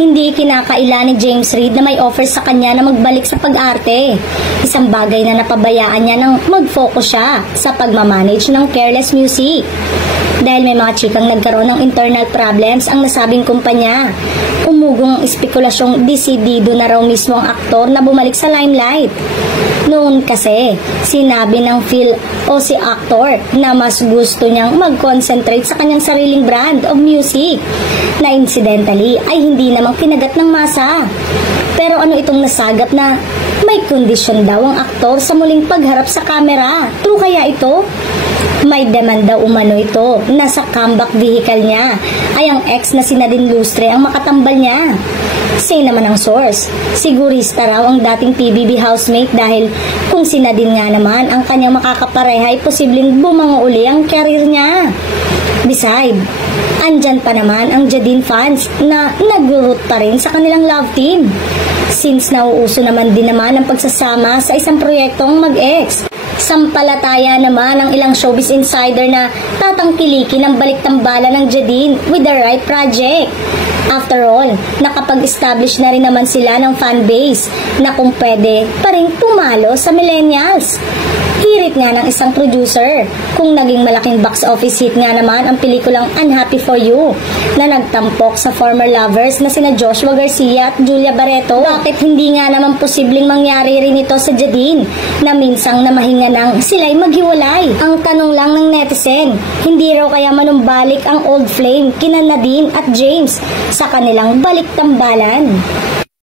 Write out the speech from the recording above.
Hindi kinakaila ni James Reid na may offer sa kanya na magbalik sa pag-arte. Isang bagay na napabayaan niya nang mag-focus siya sa pagmamanage ng Careless Music. Dahil may mga chikang nagkaroon ng internal problems ang nasabing kumpanya. Umugong ang espekulasyong desidido na raw mismo ang aktor na bumalik sa limelight. Noon kasi, sinabi ng Phil o si actor na mas gusto niyang mag-concentrate sa kanyang sariling brand of music na incidentally ay hindi namang kinagat ng masa. Pero ano itong nasagap na may kondisyon daw ang aktor sa muling pagharap sa kamera? True kaya ito? May demand daw umano ito na sa comeback vehicle niya ay ang ex na si Nadine Lustre ang makatambal niya. Say naman ang source, sigurista raw ang dating PBB housemate dahil kung si Nadine nga naman ang kanyang makakapareha ay posibleng bumango uli ang career niya. Besides, andyan pa naman ang Jadine fans na nag-root pa rin sa kanilang love team. Since nauuso naman din naman ang pagsasama sa isang proyektong mag-ex. Sampalataya naman ang ilang showbiz insider na tatangkilikin ang balik-tambalan ng Jadine with the right project. After all, nakapag-establish na rin naman sila ng fanbase na kung pwede pa rin tumalo sa millennials. Hirit nga ng isang producer kung naging malaking box office hit nga naman ang pelikulang Unhappy For You na nagtampok sa former lovers na sina Joshua Garcia at Julia Barreto. Bakit hindi nga naman posibleng mangyari rin ito sa Jadine na minsang namahinga nang sila'y maghiwalay? Ang tanong lang ng netizen, hindi raw kaya manumbalik ang old flame kina Nadine at James sa kanilang balik-tambalan?